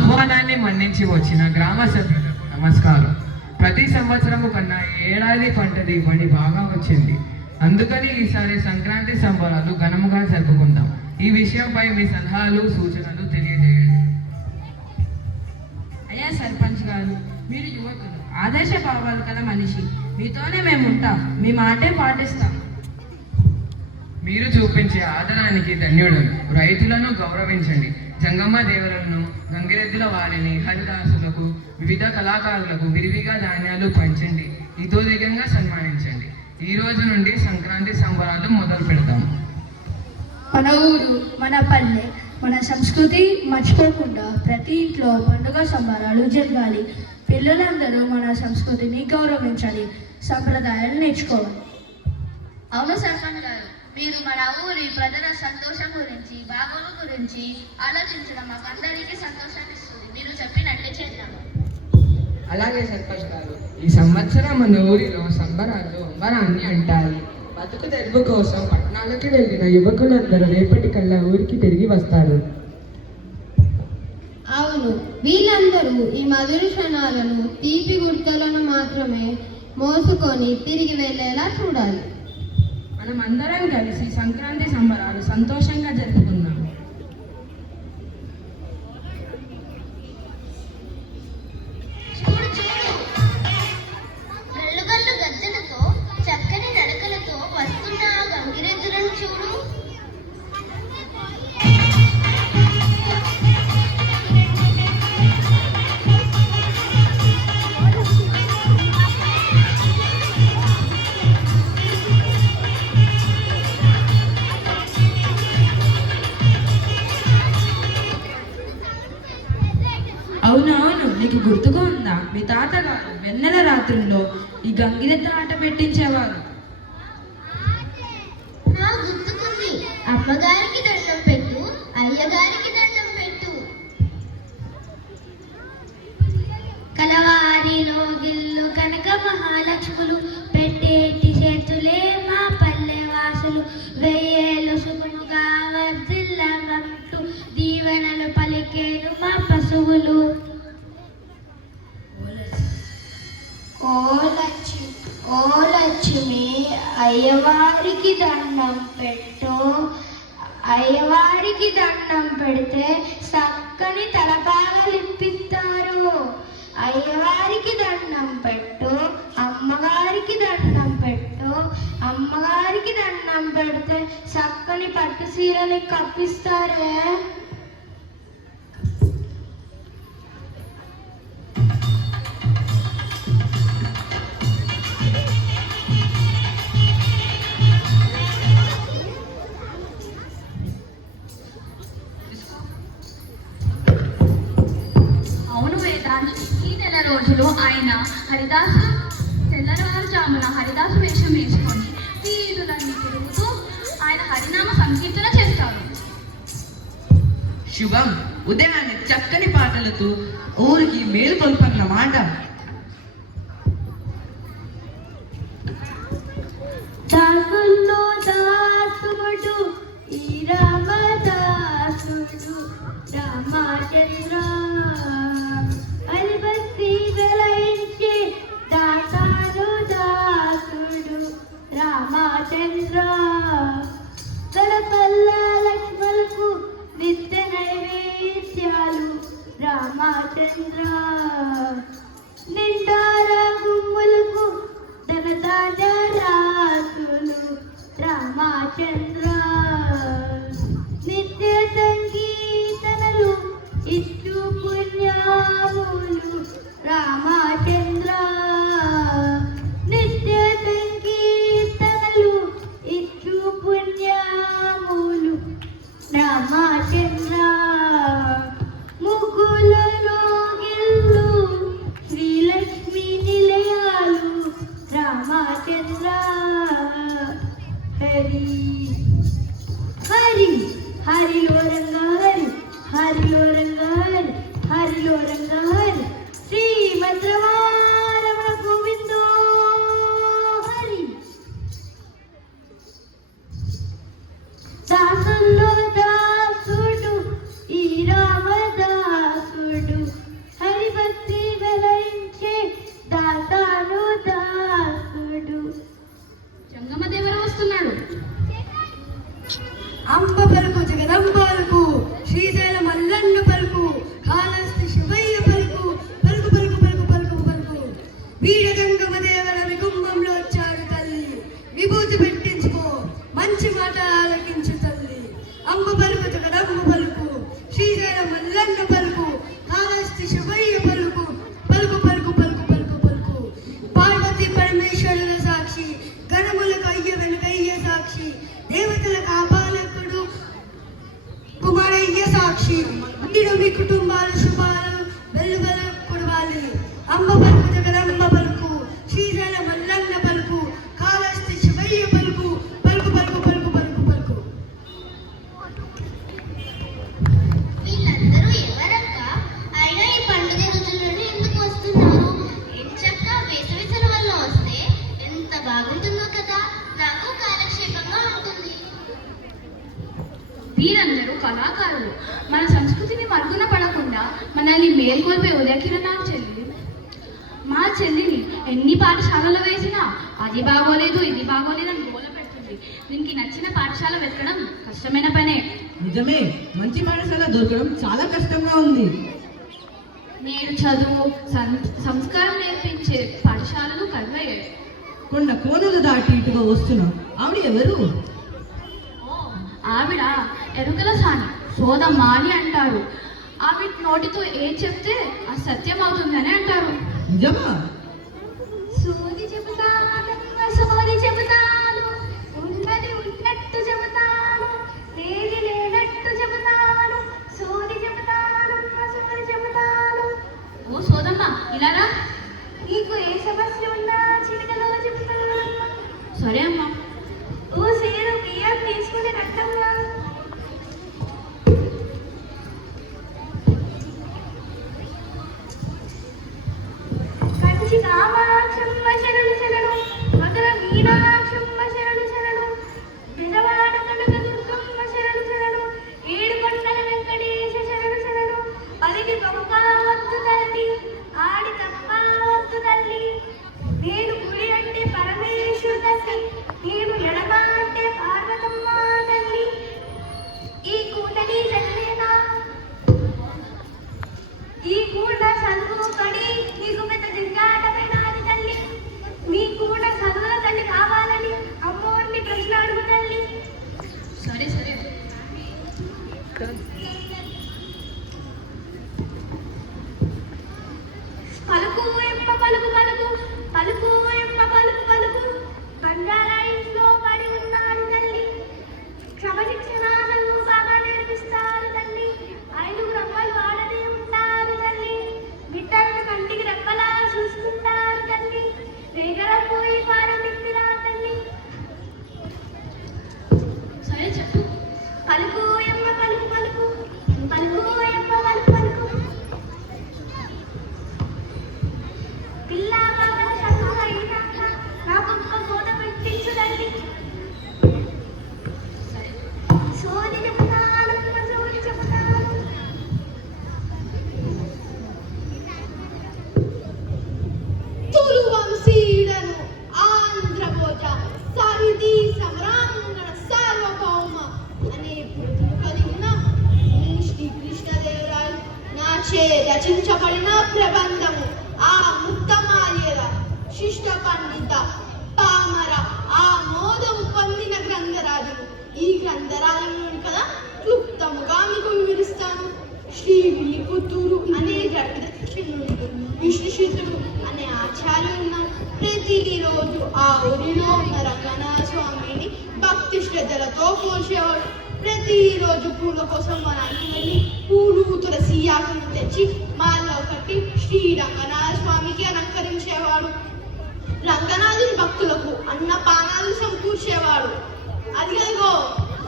ఆహ్వానాన్ని మన్నించి వచ్చిన గ్రామ సభ్యులకు నమస్కారం. ప్రతి సంవత్సరము కన్నా ఏడాది పంట దిగుబడి బాగా వచ్చింది. అందుకని ఈసారి సంక్రాంతి సంబరాలు ఘనముగా జరుపుకుందాం. ఈ విషయంపై మీ సలహాలు సూచనలు తెలియజేయండి. అయ్యా సర్పంచ్ గారు, మీరు యువకులు, ఆదర్శ భావాలు కల మనిషి. మీతోనే మేము ఉంటాం, మీ మాటే పాటిస్తాం. మీరు చూపించే ఆదరానికి ధన్యుడులు. రైతులను గౌరవించండి. జంగమ్మ దేవులను, గంగిరెద్దుల వారిని, హరిదాసులకు, వివిధ కళాకారులకు విరివిగా ధాన్యాలు పంచండి. ఇతోధికంగా సన్మానించండి. ఈ రోజు నుండి సంక్రాంతి సంబరాలు మొదలు పెడతాం. మన ఊరు, మన పల్లె, మన సంస్కృతి మర్చిపోకుండా ప్రతి ఇంట్లో పండుగ సంబరాలు జరగాలి. పిల్లలందరూ మన సంస్కృతిని గౌరవించాలి, సంప్రదాయాలు నేర్చుకోవాలి. అవును సర్పంచ్ గారు, మీరు మన ఊరి ప్రజల సంతోషం గురించి, బాగోగు గురించి ఆలోచించడం మాకు అందరికీ సంతోషాన్ని ఇస్తుంది. మీరు చెప్పినట్లే చేద్దాం. అలాగే సర్పంచ్ గారు, ఈ సంవత్సరం మన ఊరిలో సంబరాలు అంబరాన్ని అంటాయి. బతుకు తెరువు కోసం పట్టణాలకి వెళ్ళిన యువకులందరూ రేపటికల్లా ఊరికి తిరిగి వస్తారు. అవును, వీళ్ళందరూ ఈ మధుర క్షణాలను, తీపి గుర్తులను మాత్రమే మోసుకొని తిరిగి వెళ్ళేలా చూడాలి. మనం అందరం కలిసి సంక్రాంతి సంబరాలు సంతోషంగా జరుపుకుందాం. చూడు చూడు, గల్లు గజ్జలతో, చక్కని నడకలతో వస్తున్న ఆ గంగిరెద్దులను చూడు. అవునవును, నీకు గుర్తుగా ఉందా? మీ తాతగారు వెన్నెల రాత్రుల్లో ఈ గంగిరెద్ద ఆట పెట్టించేవారు. గుర్తుకుంది. అమ్మగారికి దండం పెట్టు, అయ్యగారికి దండం పెట్టు. కలవారిలో గిల్లు కనక మహాలక్ష్ములు, పెట్టేటి చేతులే మా పల్లె వాసులు, వెయ్యేలు సుఖముగా వర్ధిల్లమంటూ దీవెనలు పలికేరు మా పశువులు. ఓ లక్ష్మి, అయ్యవారికి దండం పెట్టు. అయ్యవారికి దండం పెడితే చక్కని తలపాగలు ఇప్పిస్తారు. అయ్యవారికి దండం పెట్టు. అమ్మగారికి దండం పెట్టు. అమ్మగారికి దండం పెడితే చక్కని పట్టు చీరని కప్పిస్తారే. ఈ నెల రోజులు ఆయన హరిదాసు తెల్లవారుజామున హరిదాసు వేషం వేసుకొని వీధులన్నీ తిరుగుతూ ఆయన హరినామ సంకీర్తన చేస్తారు. శుభం. ఉదయాన్నే చక్కని పాటలతో ఊరికి మేలు కొల్పన్నమాట. దాసుల్లో దాసుడు ఈ రామదాసుడు రామచంద్ర, అలిబస్తి వెలయించి దాసాను దాసుడు రామచంద్ర, గడపల్ల లక్ష్మణులకు నిత్య నైవేద్యాలు రామచంద్ర, నిండారా గుమ్ములకు ధనధాన్యాలు రామచంద్ర, నిత్య సంగీతనలు ఇష్టు పుణ్యాములు రామచంద్ర, నిత్య సంగీతనలు ఇష్టు పుణ్యాములు రామచంద్ర, ముగ్గులలో గిల్లు శ్రీలక్ష్మి నిలయాలు రామచంద్ర, హరి హరి హరిలో రంగ హరి, హరిలో రంగ హరి, హరిలో రంగ హరి, శ్రీమద్రమారమణ గోవిందో హరి. దాసుల్లో దాసుడు పలుకు జగదంబాలకు శ్రీశైల మల్లన్న పలుకు కాళహస్తి శివయ్య పలుకు పలుకు పలుకు పలుకు పలుకు పలుకు వీరగంగమ్మ దేవర వికుంభంలో వచ్చాడు తల్లి విభూతి పెట్టించుకో మంచి మాట ఆలకించు తల్లి అమ్మ పలుకు జగదమ్మ పలుకు శ్రీశైల మల్లన్న పలుకు కాళహస్తి శివయ్య పలుకు పలుకు పలుకు పలుకు పలుకు పలుకు పార్వతి పరమేశ్వరుల సాక్షి గణములకు అయ్య వెనుకయ్య సాక్షి దేవతల కాపాలకుడు కుమారయ్య సాక్షి మీరు మీ కుటుంబాలు శుభాలు వెలువల కొడవాలి అమ్మ పలుకు జగదమ్మ పలుకు శ్రీశైల మల్లన్న పలుకు కాళహస్తి శివయ్య పలుకు పలుకు పలుకు పలుకు పలుకు పలుకు వీళ్ళందరూ ఎవరక్క? అయినా ఈ పండుగ రోజుల్లోనే ఎందుకు వస్తున్నారు? ఎంచక్కా వేసవి సెలవుల్లో వస్తే ఎంత బాగుంటుందో కదా, నాకు కాలక్షేపంగా ఉంటుంది. వీరందరూ కళాకారులు. మన సంస్కృతిని మరుగున పడకుండా మనల్ని మేల్కొల్పే ఉదయకిరణాలు చెల్లి. మా చెల్లిని ఎన్ని పాఠశాలలో వేసినా అది బాగోలేదు ఇది బాగోలేదని గోల పెడుతుంది. దీనికి నచ్చిన పాఠశాల వెతకడం కష్టమైన పనే. నిజమే, మంచి పాఠశాల దొరకడం చాలా కష్టంగా ఉంది. నేడు చదువు సంస్కారం నేర్పించే పాఠశాలలు కరువయ్యాయి. కొండ కోనలు దాటి ఇటుగా వస్తున్నా ఆవిడ ఎవరు? ఆవిడ ఎరుకల సాని సోదమ్మ అని అంటారు. ఆవిడ నోటితో ఏం చెప్తే అది సత్యం అవుతుందని అంటారు. నిజమా? సోది చెబుతాను సోది చెబుతాను, ఉన్నది ఉన్నట్టు చెబుతాను, లేది లేనట్టు చెబుతాను, సోది చెబుతాను సోది చెబుతాను. ఓ సోదమ్మ ఇలారా, నీకు ఏ సమస్య ఉన్నా చిటికలో చెబుతాను. సరే అమ్మా. ఓ సేరు బియ్యం తీసుకుని రక్తంగా. కంచి కామాక్షమ్మ శరణు శరణు, మధుర మీనాక్షమ్మ శరణు శరణు, బెజవాడ కనక దుర్గమ్మ శరణు శరణు, ఏడు కొండల వెంకటేశ శరణు శరణు. పలికి తొక్కావద్దు తల్లి, ఆడి తప్పవద్దు తల్లి. నేను గుడి అంటే పరమేశ్వర తల్లి, నేను ఎడమ అంటే పార్వతమ్మ తల్లి. ఈ కూటని చదివేనా, ఈ కూట చదువు పడి నీకు పెద్ద జింగాట పెనాది తల్లి. నీ కూట చదువుల తల్లి కావాలని అమ్మోడిని ప్రశ్న అడుగు తల్లి. సరే సరే. పలుకు ఎప్ప పలుకు పలుకు, పలుకు ఎప్ప పలుకు పలుకు, బంజారా ఇంట్లో పడి ఉన్నాడు తల్లి. క్రమశిక్షణాలను బాగా నేర్పిస్తారు తల్లి. ఐదుగురు అమ్మలు ఆడనే ఉంటారు తల్లి. బిడ్డలను కంటికి రెప్పలా చూసుకుంటారు తల్లి. రేగల పోయి పారమిత్తిరా తల్లి. సరే చెప్పు. పలుకు ఎమ్మ పలుకు పలుకు, పలుకు ఎమ్మ పలుకు పలుకు. పిల్ల బాబల చదువు అయినాక నాకు ఒక్క కోట పెట్టించు తల్లి. సోది చెబుతాను సోది చెబుతాను. తులువంశీయులను ఆంధ్రభోజ సాయుధీ సమరాంగణ సార్వభౌమ అనే పుట్టులు కలిగిన శ్రీకృష్ణదేవరాయలు నాచే రచించబడిన ప్రబంధము ఆ ముక్తమాల్యద శిష్ట పండిత పామర ఆమోదం పొందిన గ్రంథరాజులు. ఈ గ్రంథరాజులను కదా క్లుప్తముగా మీకు వివరిస్తాను. శ్రీ విల్లిపుత్తూరు అనే జగదక్షిణుడు విష్ణుశితుడు అనే ఆచార్యులు ప్రతిరోజు ఆ ఊరిలో ఉన్న రంగనాథ స్వామిని భక్తి శ్రద్ధలతో పోల్చేవాడు. ప్రతిరోజు పూల కోసం వనానికి వెళ్ళి పూలు తులసి ఆకులు తెచ్చి మాలో కట్టి శ్రీ రంగనాథ స్వామికి అలంకరించేవాడు. రంగనాథుని భక్తులకు అన్న పానాలు సమకూర్చేవాడు. అదిగో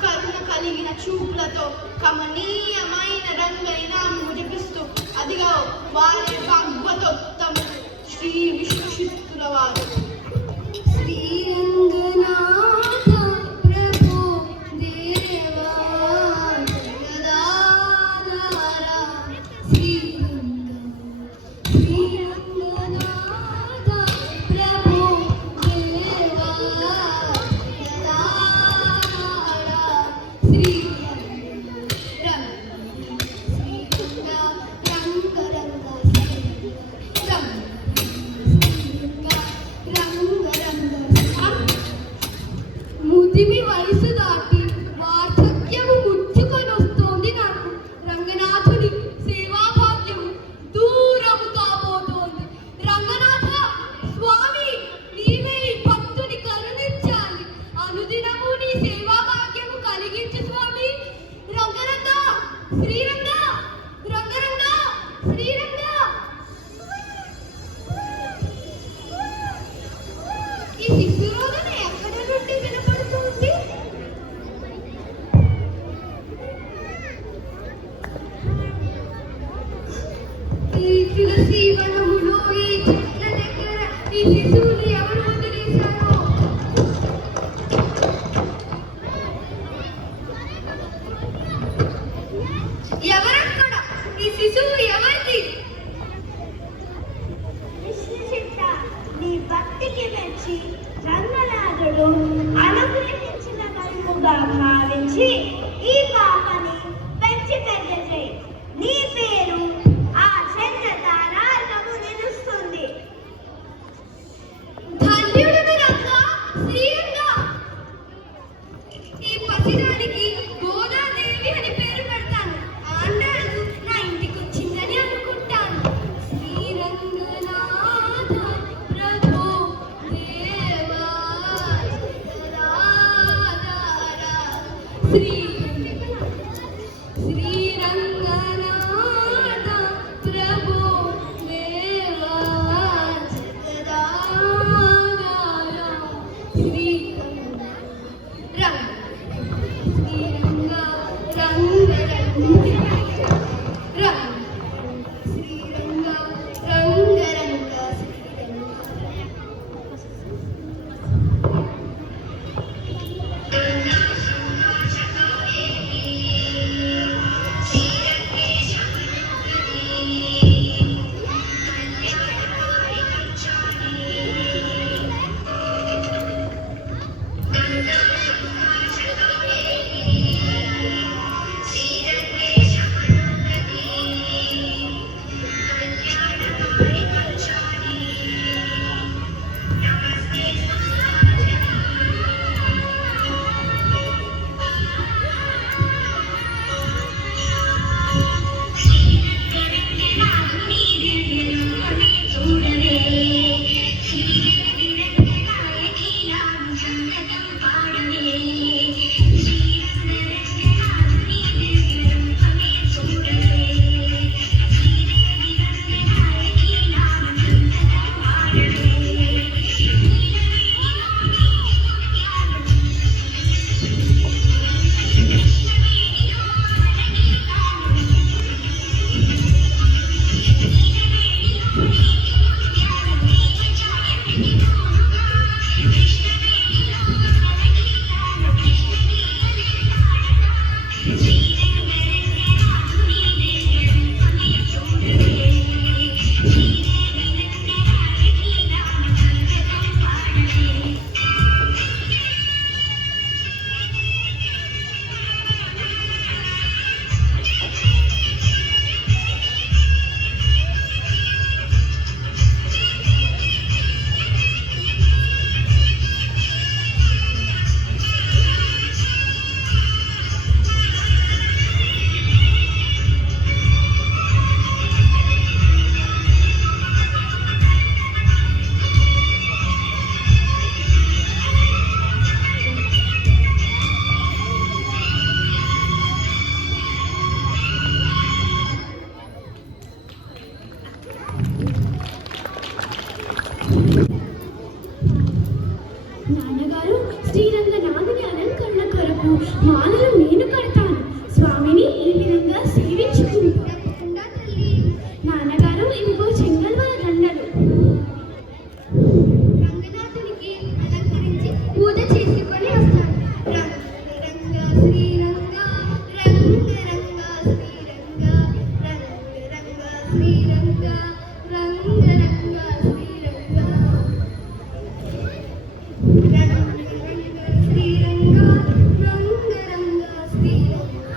కరుణ కలిగిన చూపులతో కమనీయమైన రంగైన ముడిపిస్తూ అదిగో వారి భాగవతోత్తముడు శ్రీ విష్ణుశిత్తుల వారు. శ్రీ రంగనాథ ప్రభు దేవా జగదాధార, శ్రీ రంగనాథ ప్రభు దేవా జగదాధార, శ్రీ శ్రీరంగ రంగరంగ శ్రీరంగ. ఈ శిశురోధన ఎక్కడ నుండి వినపడుతుంది? ఈ తులసి వనములో ఈ చెట్ల దగ్గర ఈ శిశువుని ఎవరు వదిలేశారో? ఎవరక్కడ? ఈ శిశువు ఎవరిది? విష్ణుచిత్త, నీ భక్తికి మెచ్చి రంగనాథుడు అనుగ్రహించిన కన్నుగా భావించి ఈ పాపని పెంచి పెద్ద చేయి. నీ పేరు ఆ చంద్ర తారార్కము నిలుస్తుంది. ధన్యుడివి రంగ, శ్రీరంగ. ఈ పసిదానికి గోదాదేవి అని పేరు పెడతాను. ఆండాడు నా ఇంటికి వచ్చిందని అనుకుంటాను. శ్రీరంగనాథ ప్రభు దేవా రాధారా. శ్రీరంగనాథ ప్రభు దేవా జగదాధారా. శ్రీరంగ శ్రీరంగ రంగ శ్రీరంగ రంగ రంగ నాన్నగారు శ్రీరంగనాథుని అలంకరణ కొరకు మాలలు నేను కడతాను. స్వామిని ఈ విధంగా సేవించుకుంటా. నాన్నగారు ఇవిగో చెంగల్వల దండలు. రంగనాథునికి అలంకరించి పూజ చేసుకొని వస్తాను. రంగ రంగ శ్రీరంగ రంగ రంగ శ్రీరంగ రంగ రంగ శ్రీరంగ రంగ రంగ శ్రీరంగ. శ్రీరంగ రంగ రంగ శ్రీరంగ.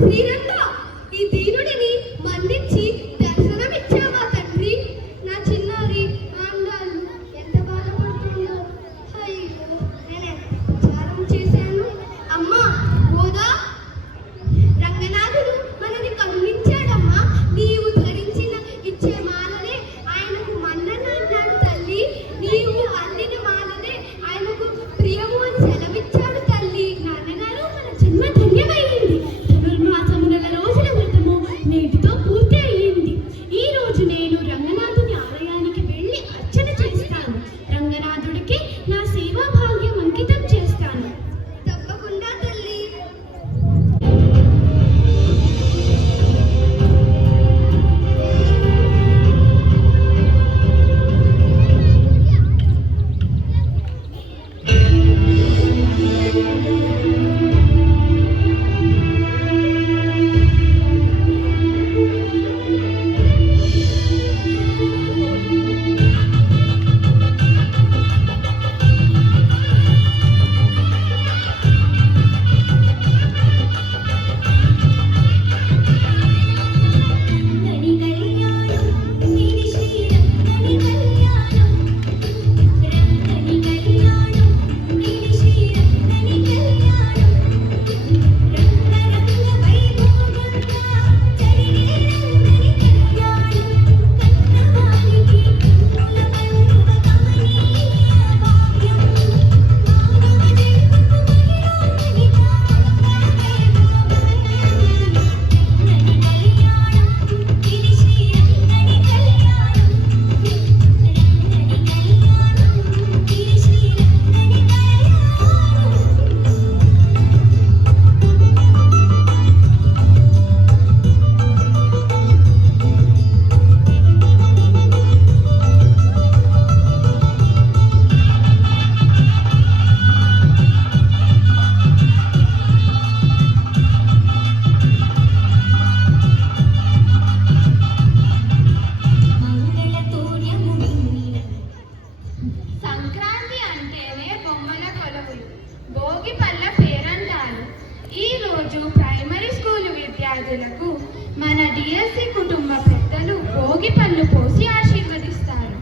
శ్రీరంగ, ఈ దీనుడిని మన్నించి దర్శనమిచ్చావా తండ్రి? నా చిన్నారి ఆండాలు ఎంత బాధపడుతుందో. అయ్యో, నేను ఎంత ప్రచారం చేశాను. అమ్మా గోదా, రంగనాథుడు మనని కరుణించాడమ్మా. నీవు ధరించిన ఇచ్చే మాలనే ఆయనకు మన్నన అన్నాడు తల్లి. నీవు అల్లిన మాలనే ఆయనకు ప్రియము అని సెలవిచ్చాడు తల్లి. నాన్నగారు, మన జన్మ ధన్యమైంది. ధనుర్మాసము నెల రోజుల వ్రతము నేటితో పూర్తి అయ్యింది. ఈ రోజు నేను రంగనాథుని ఆలయానికి వెళ్ళి అర్చన చేస్తాను. రంగనాథుడికి నా సేవా భాగ్యం అంకితం చేస్తాను. తప్పకుండా తల్లి. సంక్రాంతి అంటేనే బొమ్మల కొలువులు, భోగి పళ్ళ పేరంటారు. ఈ రోజు ప్రైమరీ స్కూల్ విద్యార్థులకు మన డిఎస్సి కుటుంబ పెద్దలు భోగి పళ్ళు పోసి ఆశీర్వదిస్తారు.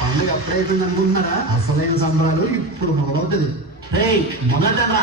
పండుగ ఎప్పుడైతుంది అనుకుంటున్నారా? అసలైన సంబరాలు ఇప్పుడు మొదలవుతుంది. మొదలరా